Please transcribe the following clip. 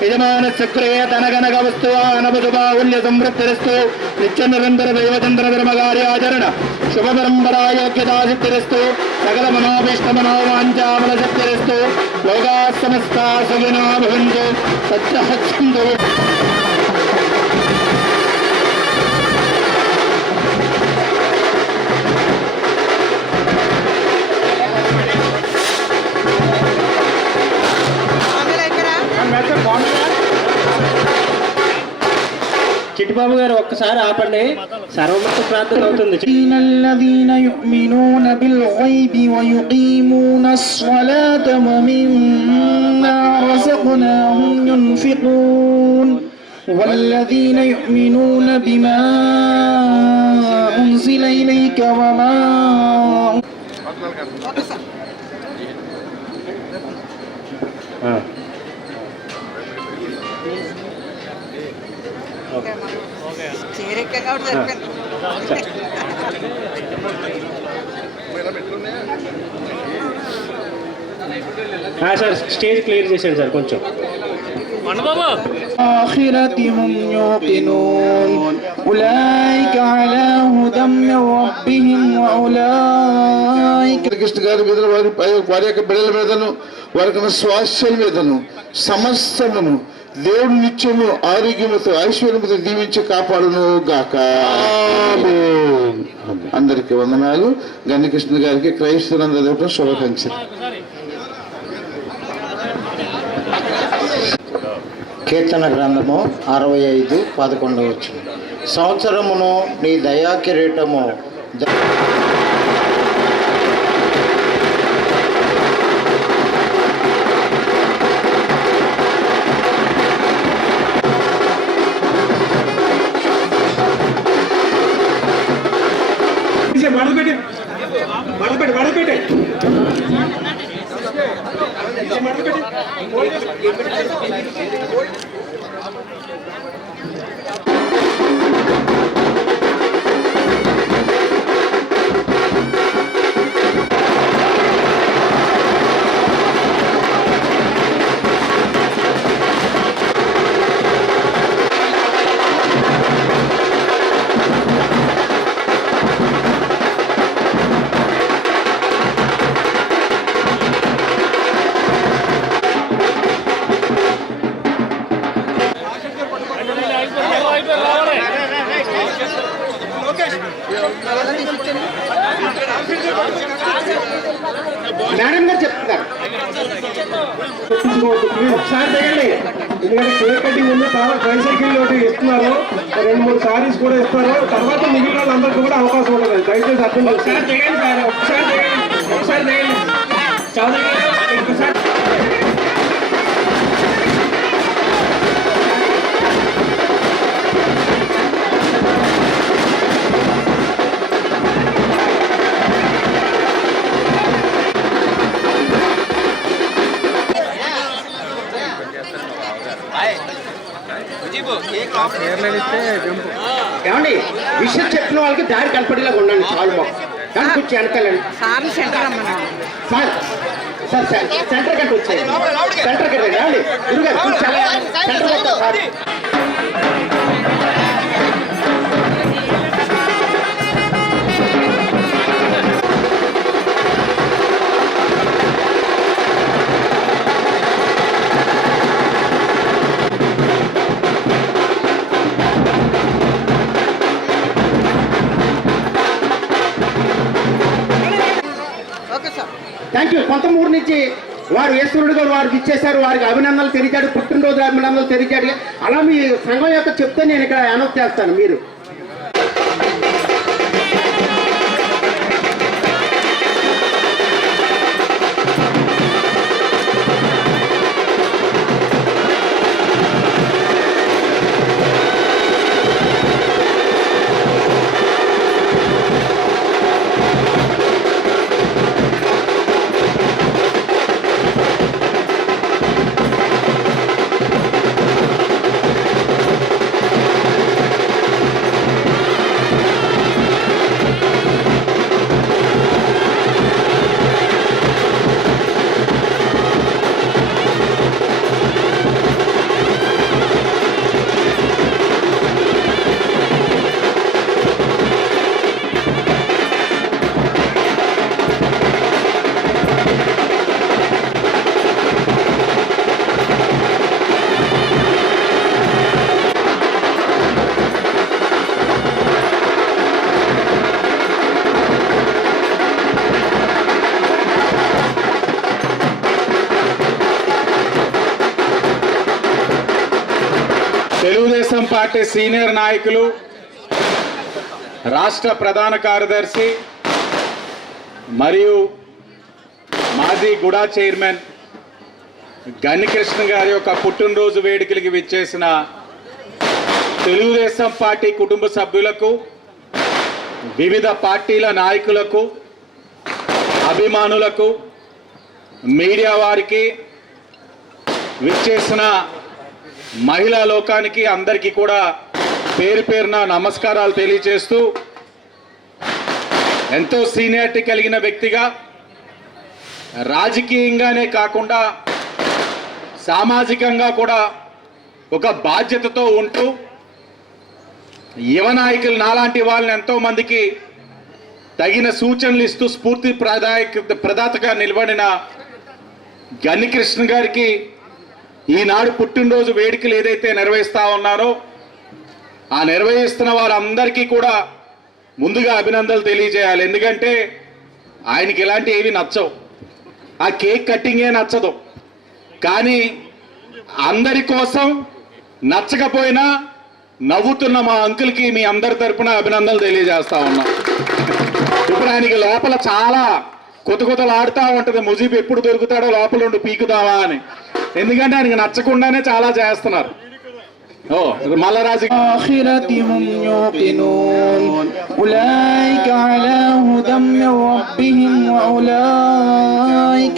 యజమాన యజమానస్య తనగనగ వస్తు అనబుధ బాహుల్య సంవృద్ధిరస్తు నిత్య నిరంతర దైవచంద్ర ధర్మకార్యాచరణ శుభ సిద్ధిరస్తు సకల మనోభీష్ట మనోవాంఛామల సిద్ధిరస్తు లోకా సమస్త సుఖినో భవంతు సత్య సత్యంతు రెడ్డిబాబు الذين يؤمنون بالغيب ويقيمون الصلاة ومما رزقناهم ينفقون والذين يؤمنون بما أنزل إليك وما Okay. సార్ స్టేజ్ క్లియర్ చేసేయండి సార్ కొంచెం الآخرة هم يوقنون أولئك على هدى من ربهم وأولئك కృష్ణ గారి మీద వారి వారి యొక్క బిడ్డల మీదను వారి యొక్క స్వాస్థ్యాల మీదను సమస్తమును దేవుడు నిత్యము ఆరోగ్యముతో ఐశ్వర్యముతో దీవించి కాపాడును గాక. అందరికి వందనాలు. గణకృష్ణ గారికి క్రైస్తవులందరూ శుభాకాంక్షలు. కీర్తన గ్రంథము అరవై ఐదు పదకొండవ వచ్చిన సంవత్సరమును నీ దయా కిరీటము ఒకసారి దిగండి ఎందుకంటే కేక్ కటింగ్ ఉంది తర్వాత ట్రైసైకిల్ ఒకటి ఇస్తున్నారు రెండు మూడు సారీస్ కూడా ఇస్తారు. తర్వాత మిగిలిన వాళ్ళందరికీ కూడా అవకాశం ఉంటుంది దయచేసి అర్థం ఒకసారి సార్. ఒకసారి ఒకసారి దిగండి చౌదరి గారు ఏమండి? విషయం చెప్పిన వాళ్ళకి దారి కనపడేలాగా ఉండండి చాలు కానీ వెనకాలండి అమ్మా సార్ సార్ సార్ సెంటర్ కంటే వచ్చేయండి. సెంటర్ కంటే గురుగారు అలా centre sir. Thank you Kontamuru నుంచి వారు ఈశ్వరుడు గారు వారికి ఇచ్చేశారు. వారికి అభినందనలు తెలియచాడు పుట్టినరోజు అభినందనలు తెలియచాడు అలా మీ సంఘం యొక్క చెప్తే నేను ఇక్కడ అనౌన్స్ చేస్తాను. మీరు పార్టీ సీనియర్ నాయకులు రాష్ట్ర ప్రధాన కార్యదర్శి మరియు మాజీ గుడా చైర్మన్ గన్నికృష్ణ గారి యొక్క పుట్టినరోజు వేడుకలకి విచ్చేసిన తెలుగుదేశం పార్టీ కుటుంబ సభ్యులకు వివిధ పార్టీల నాయకులకు అభిమానులకు మీడియా వారికి విచ్చేసిన మహిళా లోకానికి అందరికీ కూడా పేరు పేరున నమస్కారాలు తెలియజేస్తూ ఎంతో సీనియారిటీ కలిగిన వ్యక్తిగా రాజకీయంగానే కాకుండా సామాజికంగా కూడా ఒక బాధ్యతతో ఉంటూ యువ నాయకులు నాలాంటి వాళ్ళని ఎంతో మందికి తగిన సూచనలు ఇస్తూ స్ఫూర్తి ప్రదాయక ప్రదాతగా నిలబడిన గన్నికృష్ణ గారికి ఈనాడు పుట్టినరోజు వేడుకలు ఏదైతే నిర్వహిస్తా ఉన్నారో ఆ నిర్వహిస్తున్న వారందరికీ కూడా ముందుగా అభినందనలు తెలియజేయాలి. ఎందుకంటే ఆయనకి ఇలాంటి ఏవి నచ్చవు. ఆ కేక్ కట్టింగే నచ్చదు. కానీ అందరి కోసం నచ్చకపోయినా నవ్వుతున్న మా అంకుల్కి మీ అందరి తరపున అభినందనలు తెలియజేస్తా ఉన్నాం. ఇప్పుడు ఆయనకి లోపల చాలా కొత్త కొత్తలు ఆడుతూ ఉంటుంది. ముజీబ్ ఎప్పుడు దొరుకుతాడో లోపల ఉండి పీకుదావా అని. ఎందుకంటే ఆయనకి నచ్చకుండానే చాలా చేస్తున్నారు ఓ మల్లరాజు الآخرة هم يوقنون أولئك على هدى من ربهم وأولئك